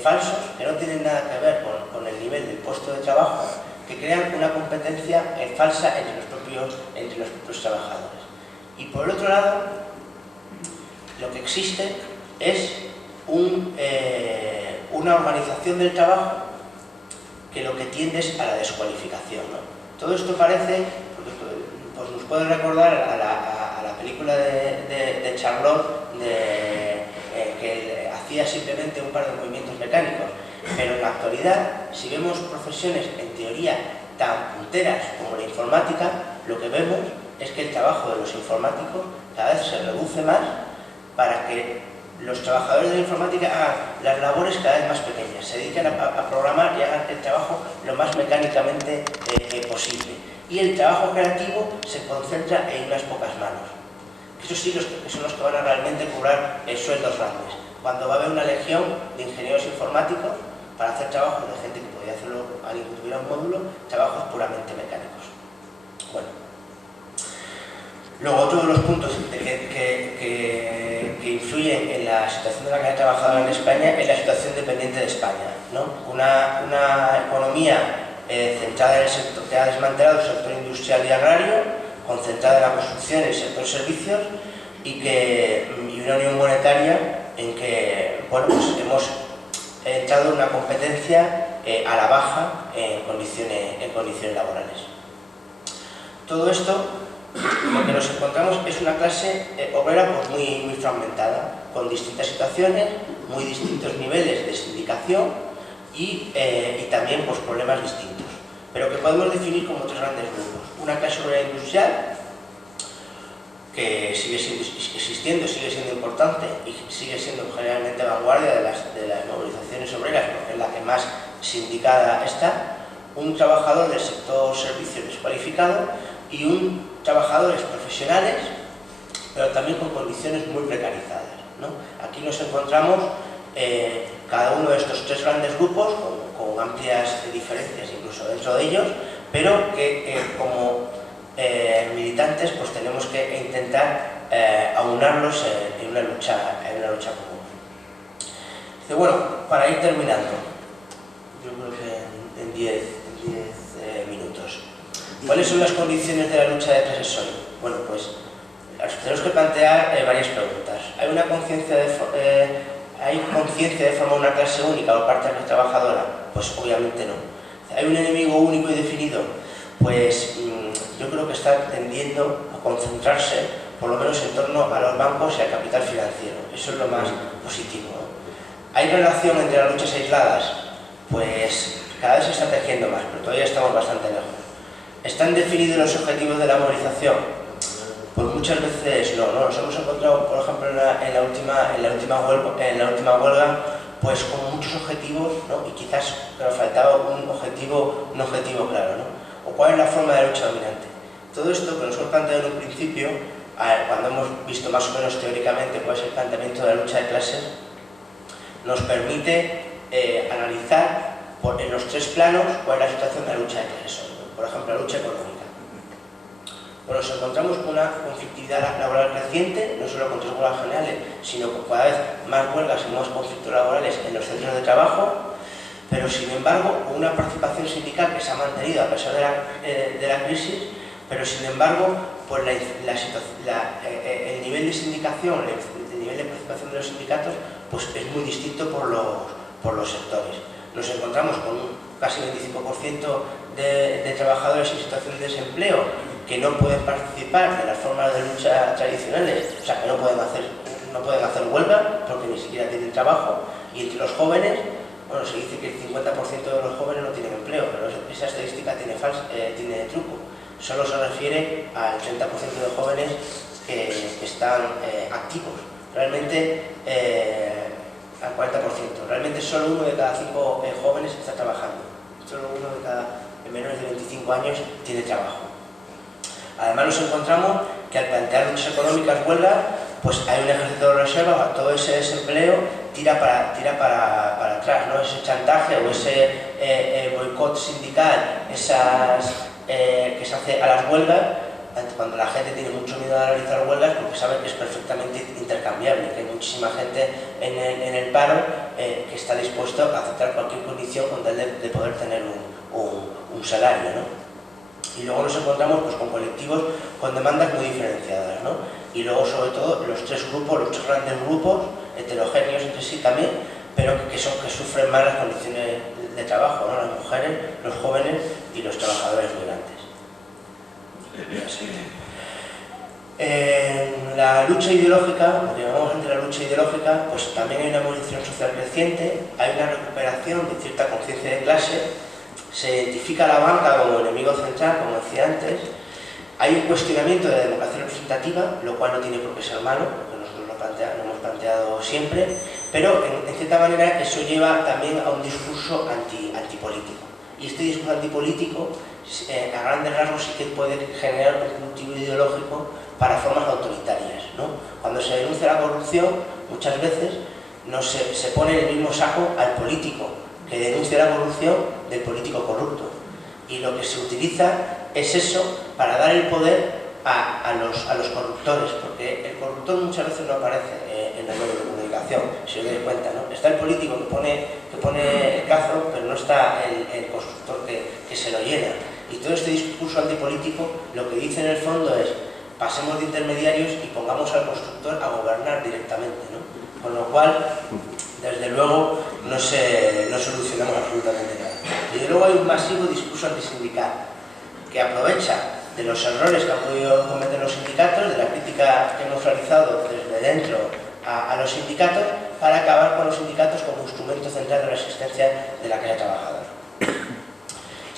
falsos que no tienen nada que ver con el nivel del puesto de trabajo, que crean una competencia falsa entre los propios trabajadores. Y por el otro lado, lo que existe es una organización del trabajo que lo que tiende es a la descualificación, ¿no? Todo esto parece, pues nos puede recordar a la película de Charlotte, que hacía simplemente un par de movimientos mecánicos, pero en la actualidad, si vemos profesiones en teoría tan punteras como la informática, lo que vemos es que el trabajo de los informáticos cada vez se reduce más para que los trabajadores de la informática hagan las labores cada vez más pequeñas, se dediquen a programar y hagan el trabajo lo más mecánicamente posible. Y el trabajo creativo se concentra en unas pocas manos. Esos sí que son los que van a realmente cobrar sueldos grandes. Cuando va a haber una legión de ingenieros informáticos para hacer trabajos de gente que podía hacerlo alguien que tuviera un módulo, trabajos puramente mecánicos. Bueno. Luego, otro de los puntos que influyen en la situación de la clase trabajadora en España es la situación dependiente de España, ¿no? Una economía centrada en el sector, que ha desmantelado el sector industrial y agrario, concentrada en la construcción y el sector servicios, y una unión monetaria en que, bueno, pues entrado en una competencia a la baja en condiciones laborales. Todo esto, lo que nos encontramos es una clase obrera pues muy fragmentada, con distintas situaciones, muy distintos niveles de sindicación y también pues, problemas distintos, pero que podemos definir como tres grandes grupos. Una clase obrera industrial, que sigue existiendo, sigue siendo importante y sigue siendo generalmente vanguardia de las movilizaciones obreras, porque es la que más sindicada está. Un trabajador del sector servicios descualificado y un trabajadores profesionales, pero también con condiciones muy precarizadas, ¿no? Aquí nos encontramos cada uno de estos tres grandes grupos con amplias diferencias incluso dentro de ellos, pero que como militantes pues tenemos que intentar aunarlos en una lucha común. Dice, bueno, para ir terminando, yo creo que en 10 minutos. ¿Cuáles son las condiciones de la lucha de clases hoy? Bueno, pues tenemos que plantear varias preguntas. ¿Hay conciencia de formar una clase única por parte de la trabajadora? Pues obviamente no. ¿Hay un enemigo único y definido? Pues yo creo que está tendiendo a concentrarse por lo menos en torno a los bancos y al capital financiero. Eso es lo más positivo, ¿no? ¿Hay relación entre las luchas aisladas? Pues cada vez se está tejiendo más, pero todavía estamos bastante lejos. ¿Están definidos los objetivos de la movilización? Pues muchas veces no. Nos hemos encontrado, por ejemplo, en la última huelga, pues con muchos objetivos, ¿no? Y quizás nos faltaba un objetivo claro, ¿no? ¿O cuál es la forma de lucha dominante? Todo esto que nos hemos planteado en un principio, cuando hemos visto más o menos teóricamente cuál es el planteamiento de la lucha de clases, nos permite analizar en los tres planos cuál es la situación de la lucha de clases hoy. Por ejemplo, la lucha económica. Bueno, nos encontramos con una conflictividad laboral creciente, no solo con tres huelgas generales, sino con cada vez más huelgas y más conflictos laborales en los centros de trabajo, pero sin embargo con una participación sindical que se ha mantenido a pesar de la crisis, pero sin embargo pues el nivel de sindicación, el nivel de participación de los sindicatos pues es muy distinto por los sectores. Nos encontramos con un casi 25% de trabajadores en situación de desempleo que no pueden participar de las formas de lucha tradicionales, o sea que no pueden hacer huelga porque ni siquiera tienen trabajo. Y entre los jóvenes, bueno, se dice que el 50% de los jóvenes no tienen empleo, pero esa estadística tiene truco. Solo se refiere al 30% de jóvenes que están activos. Realmente al 40%. Realmente solo 1 de cada 5 jóvenes está trabajando. Solo 1 de cada menores de 25 años tiene trabajo. Además nos encontramos que al plantear luchas económicas, huelgas, pues hay un ejército de reserva, todo ese desempleo tira para atrás, ¿no? Ese chantaje o ese boicot sindical, que se hace a las huelgas, cuando la gente tiene mucho miedo a realizar huelgas porque sabe que es perfectamente intercambiable, que hay muchísima gente en el paro que está dispuesto a aceptar cualquier condición con tal de poder tener un salario, ¿no? Y luego nos encontramos pues, con colectivos con demandas muy diferenciadas, ¿no? Y luego sobre todo los tres grandes grupos, heterogéneos entre sí también, pero que sufren más las condiciones de trabajo, ¿no? Las mujeres, los jóvenes y los trabajadores migrantes. En la lucha ideológica, lo que llamamos ante la lucha ideológica, pues también hay una movilización social creciente, hay una recuperación de cierta conciencia de clase, se identifica a la banca como enemigo central, como decía antes, hay un cuestionamiento de la democracia representativa, lo cual no tiene por qué ser malo, porque nosotros lo hemos planteado siempre, pero en cierta manera eso lleva también a un discurso antipolítico. Y este discurso antipolítico, a grandes rasgos, sí que puede generar un motivo ideológico para formas autoritarias, ¿no? Cuando se denuncia la corrupción, muchas veces no se pone en el mismo saco al político que denuncia la corrupción del político corrupto. Y lo que se utiliza es eso para dar el poder a los corruptores, porque el corruptor muchas veces no aparece en los medios de comunicación, si os dais cuenta, ¿no? Está el político que pone el cazo, pero no está el constructor que se lo llena. Y todo este discurso antipolítico lo que dice en el fondo es: pasemos de intermediarios y pongamos al constructor a gobernar directamente, ¿no? Con lo cual desde luego no solucionamos absolutamente nada. Y luego hay un masivo discurso antisindical que aprovecha de los errores que han podido cometer los sindicatos, de la crítica que hemos realizado desde dentro a los sindicatos, para acabar con los sindicatos como instrumento central de resistencia de la clase trabajadora.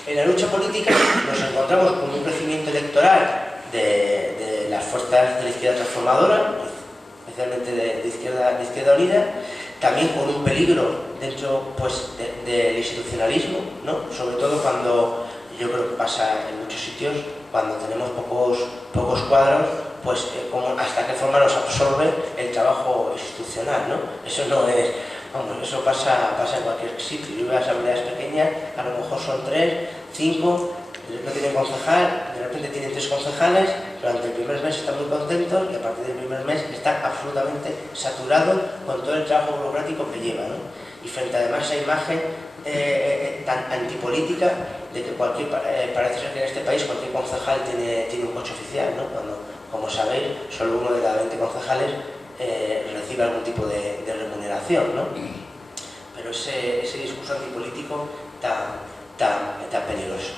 En la lucha política nos encontramos con un crecimiento electoral de las fuerzas de la izquierda transformadora, especialmente de Izquierda Unida, también con un peligro dentro pues, del institucionalismo, ¿no? Sobre todo cuando, yo creo que pasa en muchos sitios, cuando tenemos pocos cuadros, pues como hasta qué forma nos absorbe el trabajo institucional, ¿no? Eso no es, vamos, eso pasa en cualquier sitio. Yo veo asambleas pequeñas, a lo mejor son 3, 5, no tienen concejal, de repente tienen 3 concejales, durante el primer mes están muy contentos y a partir del primer mes están absolutamente saturados con todo el trabajo burocrático que lleva, ¿no? Y frente además a esa imagen tan antipolítica de que parece ser que en este país cualquier concejal tiene un coche oficial, ¿no? Cuando, como sabéis, solo uno de cada 20 concejales recibe algún tipo de remuneración, ¿no? Pero ese discurso antipolítico tan peligroso.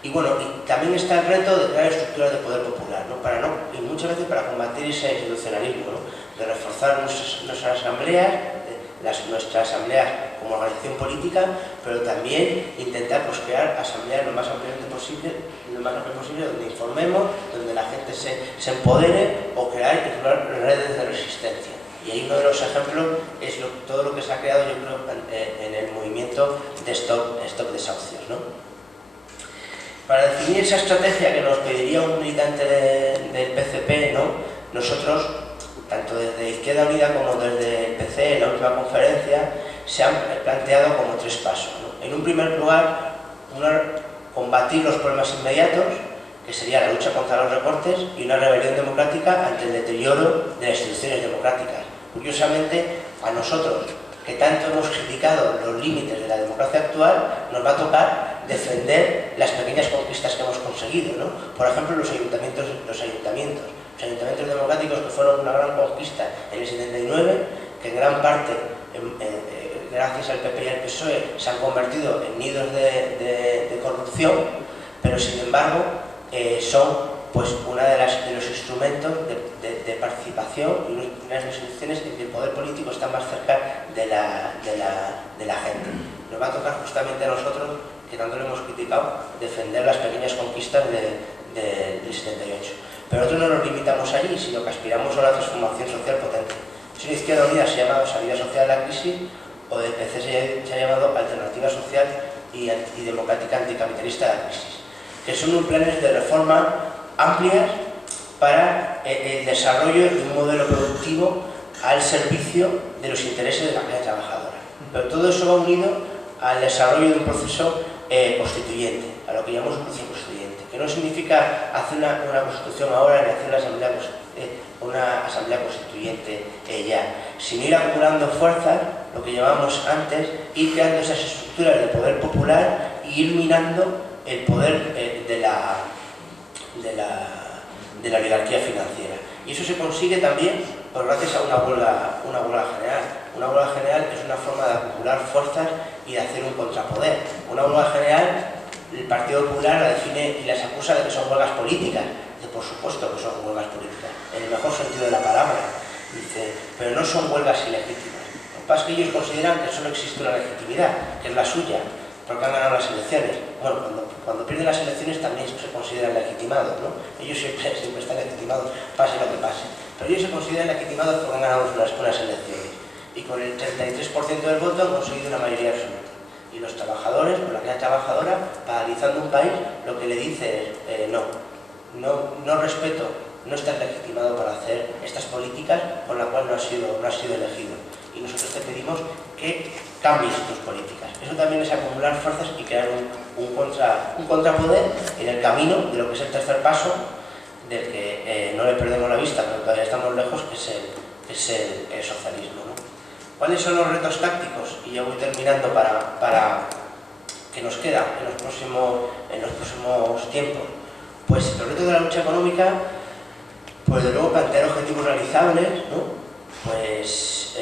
Y bueno, y también está el reto de crear estructuras de poder popular, ¿no? Y muchas veces para combatir ese institucionalismo, ¿no? De reforzar nuestras asambleas, nuestras asambleas como organización política, pero también intentar pues, crear asambleas lo más ampliamente posible, donde informemos, donde la gente se empodere, o crear redes de resistencia. Y ahí uno de los ejemplos es todo lo que se ha creado, yo creo, en el movimiento de Stop Desahucios, ¿no? Para definir esa estrategia que nos pediría un militante del PCP, ¿no? Nosotros, tanto desde Izquierda Unida como desde el PC, en la última conferencia, se han planteado como 3 pasos, ¿no? En un primer lugar, combatir los problemas inmediatos, que sería la lucha contra los recortes y una rebelión democrática ante el deterioro de las instituciones democráticas. Curiosamente, a nosotros, que tanto hemos criticado los límites de la democracia actual, nos va a tocar defender las pequeñas conquistas que hemos conseguido, ¿no? Por ejemplo, los ayuntamientos democráticos, que fueron una gran conquista en el 79, que en gran parte, gracias al PP y al PSOE, se han convertido en nidos de corrupción, pero sin embargo son pues uno de los instrumentos de participación y una de las instituciones en que el poder político está más cerca de la gente. Nos va a tocar justamente a nosotros, que tanto lo hemos criticado, defender las pequeñas conquistas del 78. Pero nosotros no nos limitamos allí, sino que aspiramos a una transformación social potente. Si una Izquierda Unida se ha llamado Salida Social de la Crisis, o del PC se ha llamado Alternativa Social y Democrática Anticapitalista de la Crisis, que son planes de reforma amplias para el desarrollo de un modelo productivo al servicio de los intereses de la clase trabajadora. Pero todo eso va unido al desarrollo de un proceso constituyente, a lo que llamamos un proceso constituyente, que no significa hacer una constitución ahora ni hacer una asamblea constituyente ya, sino ir acumulando fuerzas, lo que llamábamos antes, ir creando esas estructuras de poder popular y ir minando el poder de la oligarquía financiera. Y eso se consigue también pues, gracias a una huelga general. Una huelga general es una forma de acumular fuerzas y de hacer un contrapoder. Una huelga general, el Partido Popular la define y las acusa de que son huelgas políticas. Dice, por supuesto que son huelgas políticas, en el mejor sentido de la palabra. Dice, pero no son huelgas ilegítimas. Lo que pasa es que ellos consideran que solo existe una legitimidad, que es la suya, porque han ganado las elecciones. Bueno, cuando pierden las elecciones también se consideran legitimados, ¿no? Ellos siempre están legitimados, pase lo que pase. Pero ellos se consideran legitimados porque han ganado unas elecciones. Y con el 33% del voto han conseguido una mayoría absoluta. Y los trabajadores, por la clase trabajadora, paralizando un país, lo que le dice es no respeto, no estás legitimado para hacer estas políticas con las cuales no has sido elegido. Y nosotros te pedimos que cambies tus políticas. Eso también es acumular fuerzas y crear un contrapoder en el camino de lo que es el tercer paso, del que no le perdemos la vista, pero todavía estamos lejos, que es el socialismo, ¿no? ¿Cuáles son los retos tácticos? Y ya voy terminando para que nos queda en los próximos tiempos. Pues los retos de la lucha económica, pues de luego plantear objetivos realizables, ¿no? Pues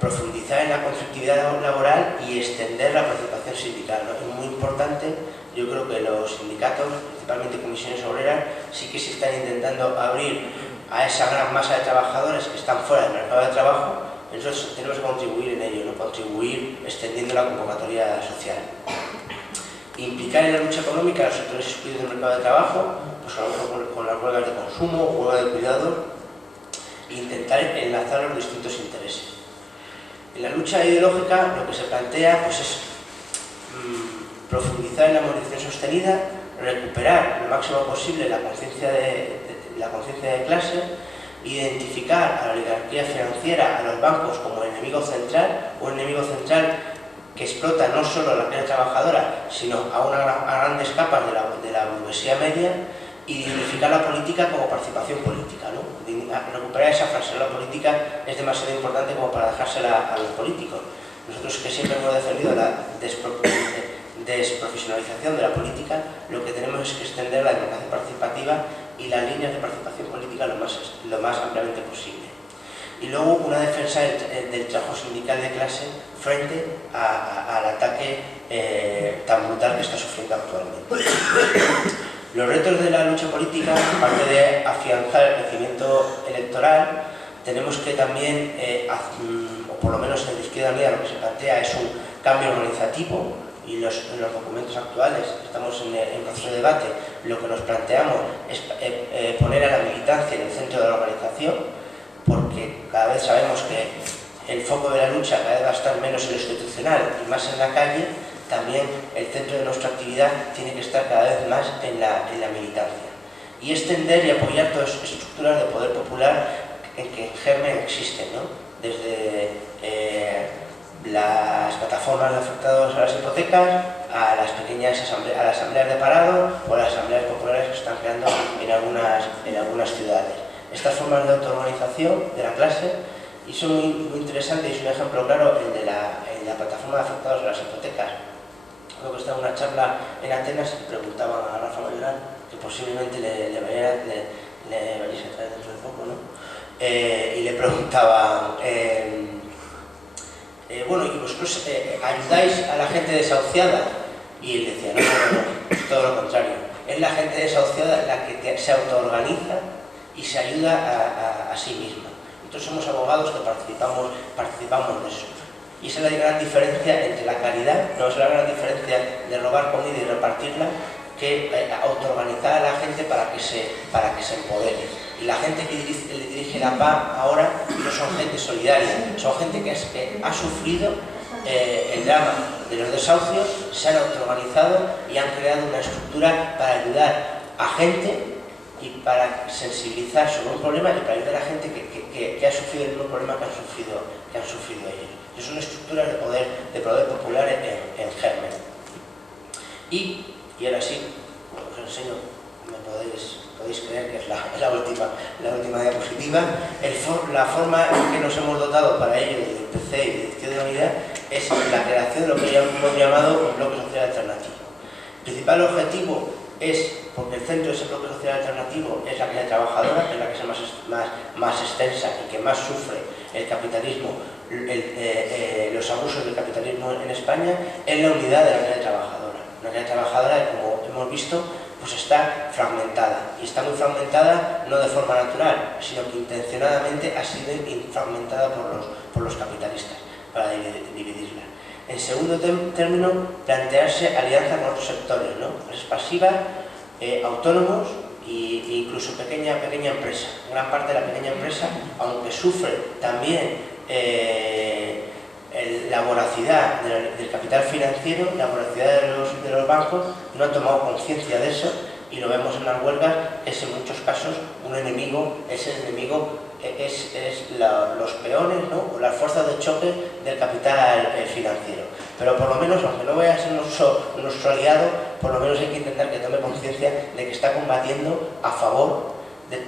profundizar en la conflictividad laboral y extender la participación sindical, ¿no? Es muy importante. Yo creo que los sindicatos, principalmente comisiones obreras, sí que se están intentando abrir a esa gran masa de trabajadores que están fuera del mercado de trabajo. Nosotros tenemos que contribuir en ello, ¿no? Contribuir extendiendo la convocatoria social. Implicar en la lucha económica a los sectores excluidos del mercado de trabajo, pues a lo mejor con las huelgas de consumo, huelga de cuidados, e intentar enlazar los distintos intereses. En la lucha ideológica lo que se plantea pues, es profundizar en la movilización sostenida, recuperar lo máximo posible la conciencia de clase, identificar a la oligarquía financiera, a los bancos como enemigo central, un enemigo central que explota no solo a la clase trabajadora, sino a grandes capas de la burguesía media, y identificar la política como participación política, ¿no? Recuperar esa frase, la política es demasiado importante como para dejársela a los políticos. Nosotros que siempre hemos defendido la desprofesionalización de la política, lo que tenemos es que extender la democracia participativa y las líneas de participación política lo más ampliamente posible. Y luego una defensa del trabajo sindical de clase frente al ataque tan brutal que está sufriendo actualmente. Los retos de la lucha política, aparte de afianzar el crecimiento electoral, tenemos que también, o por lo menos en la Izquierda Unida lo que se plantea es un cambio organizativo, y en los documentos actuales, estamos en proceso de debate, lo que nos planteamos es poner a la militancia en el centro de la organización, porque cada vez sabemos que el foco de la lucha cada vez va a estar menos en lo institucional y más en la calle. También el centro de nuestra actividad tiene que estar cada vez más en la militancia. Y extender y apoyar todas esas estructuras de poder popular que en germen existen, ¿no? Desde las plataformas de afectados a las hipotecas, a las pequeñas asambleas de parado o a las asambleas populares que se están creando en algunas ciudades. Estas formas de autoorganización de la clase y son muy interesantes, y es un ejemplo claro el de la plataforma de afectados a las hipotecas. Creo que estaba en una charla en Atenas y preguntaban a Rafa Mayoral, que posiblemente le vayáis a traer dentro de poco, ¿no? Y le preguntaban, bueno, ¿y vosotros ayudáis a la gente desahuciada? Y él decía, no, todo lo contrario. Es la gente desahuciada la que se autoorganiza y se ayuda a sí misma. Nosotros somos abogados que participamos de eso. Y esa es la gran diferencia entre la caridad, no es la gran diferencia de robar comida y repartirla, que autoorganizar a la gente para que se empodere. Y la gente que dirige la PA ahora no son gente solidaria, son gente que ha sufrido el drama de los desahucios, se han autoorganizado y han creado una estructura para ayudar a gente y para sensibilizar sobre un problema y para ayudar a gente que ha sufrido el mismo problema que han sufrido ellos. Es una estructura de poder popular en germen. Y ahora sí, os enseño, podéis creer que es la última diapositiva. La forma en que nos hemos dotado para ello del PC y de Izquierda Unida es la creación de lo que hemos llamado un bloque social alternativo. El principal objetivo es, porque el centro de ese bloque social alternativo es la clase trabajadora, que es la que es más extensa y que más sufre el capitalismo, los abusos del capitalismo en España, es la unidad de la clase trabajadora. Una clase trabajadora que, como hemos visto, pues está fragmentada, y está muy fragmentada no de forma natural, sino que intencionadamente ha sido fragmentada por los capitalistas para dividirla. En segundo término, plantearse alianza con otros sectores, ¿no? Empresas pasivas, autónomos e incluso pequeña empresa. Gran parte de la pequeña empresa, aunque sufre también la voracidad del capital financiero, la voracidad de los bancos, no ha tomado conciencia de eso, y lo vemos en las huelgas, es en muchos casos un enemigo, los peones, ¿no? O las fuerzas de choque del capital financiero. Pero por lo menos, aunque no vaya a ser nuestro aliado, por lo menos hay que intentar que tome conciencia de que está combatiendo a favor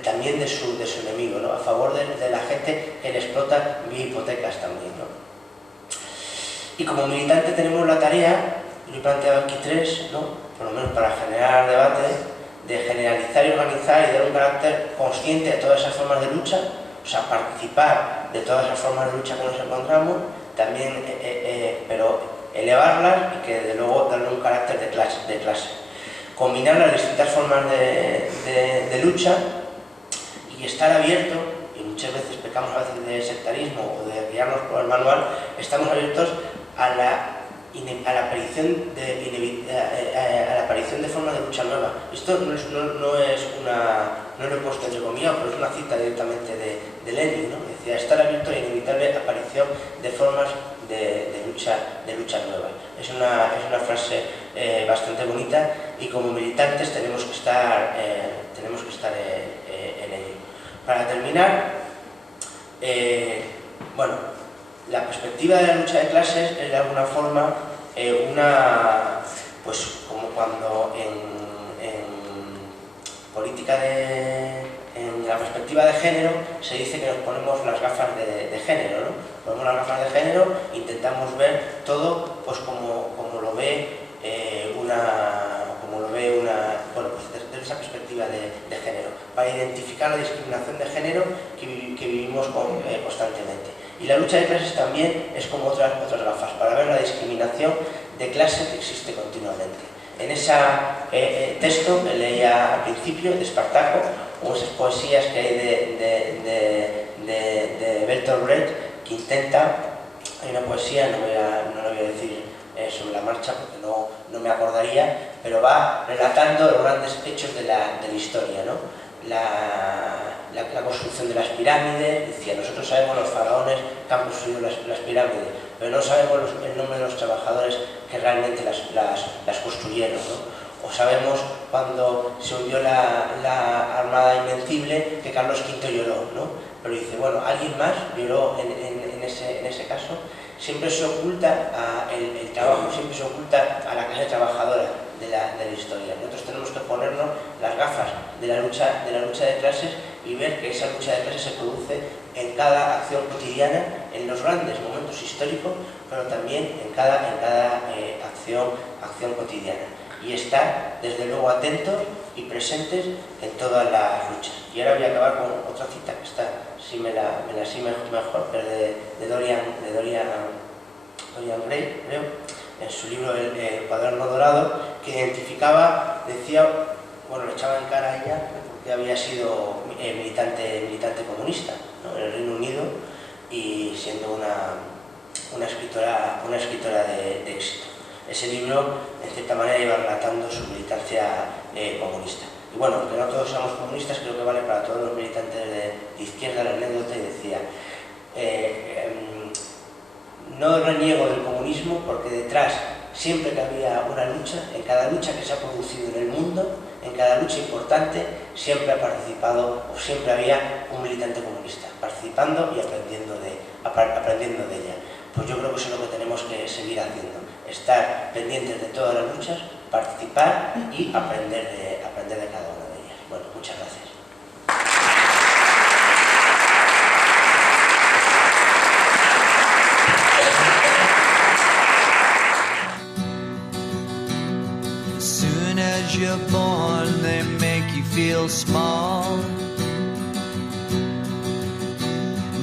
también de su enemigo, ¿no? A favor de la gente que le explota vía hipotecas también, ¿no? Y como militante tenemos la tarea, yo he planteado aquí tres, ¿no? Por lo menos para generar debate, de generalizar y organizar y dar un carácter consciente a todas esas formas de lucha, O sea, participar de todas las formas de lucha que nos encontramos, también, pero elevarlas y que desde luego darle un carácter de clase. Combinar las distintas formas de lucha y estar abierto, y muchas veces pecamos a veces de sectarismo o de guiarnos por el manual, estamos abiertos a la aparición de formas de lucha nueva. Esto no lo he puesto entre comillas, pero es una cita directamente de Lenin, ¿no? Decía, estar abierto a la inevitable aparición de formas de lucha nuevas. Es una frase bastante bonita, y como militantes tenemos que estar en ello. Para terminar, bueno, la perspectiva de la lucha de clases es de alguna forma pues como cuando en política en la perspectiva de género se dice que nos ponemos las gafas de género, ¿no? Ponemos las gafas de género, intentamos ver todo pues como lo ve bueno, pues desde esa perspectiva de género, para identificar la discriminación de género que vivimos constantemente. Y la lucha de clases también es como otras gafas, para ver la discriminación de clase que existe continuamente. En ese texto que leía al principio, de Espartaco, o esas poesías que hay de Bertolt Brecht, que intenta, hay una poesía, no lo voy a decir sobre la marcha porque no me acordaría, pero va relatando los grandes hechos de la historia, ¿no? La construcción de las pirámides. Decía, nosotros sabemos los faraones que han construido las pirámides, pero no sabemos el nombre de los trabajadores que realmente las construyeron, ¿no? O sabemos cuando se hundió la Armada Invencible que Carlos V lloró, ¿no? Pero dice, bueno, alguien más lloró en ese caso. Siempre se oculta el trabajo, siempre se oculta a la clase trabajadora de la historia. Nosotros tenemos que ponernos las gafas de la lucha de clases y ver que esa lucha de clases se produce en cada acción cotidiana, en los grandes momentos históricos, pero también en cada acción cotidiana. Y estar, desde luego, atentos y presentes en todas las luchas. Y ahora voy a acabar con otra cita que está, si me la sé mejor, pero de Dorian Gray, creo, en su libro El cuaderno dorado, que identificaba, decía, bueno, le echaba en cara a ella porque había sido militante comunista, ¿no? En el Reino Unido, y siendo una escritora de éxito. Ese libro, en cierta manera, iba relatando su militancia comunista. Y bueno, aunque no todos somos comunistas, creo que vale para todos los militantes de izquierda la anécdota, y decía, no reniego del comunismo porque detrás, siempre que había una lucha, en cada lucha que se ha producido en el mundo, en cada lucha importante, siempre ha participado o siempre había un militante comunista, participando y aprendiendo de ella. Pues yo creo que eso es lo que tenemos que seguir haciendo, estar pendientes de todas las luchas, participar y aprender de cada una de ellas. Bueno, muchas gracias. As soon as you're born, they make you feel small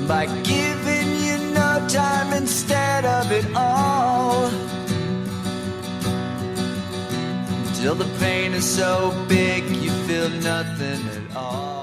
by giving you no time instead of it all, till the pain is so big you feel nothing at all.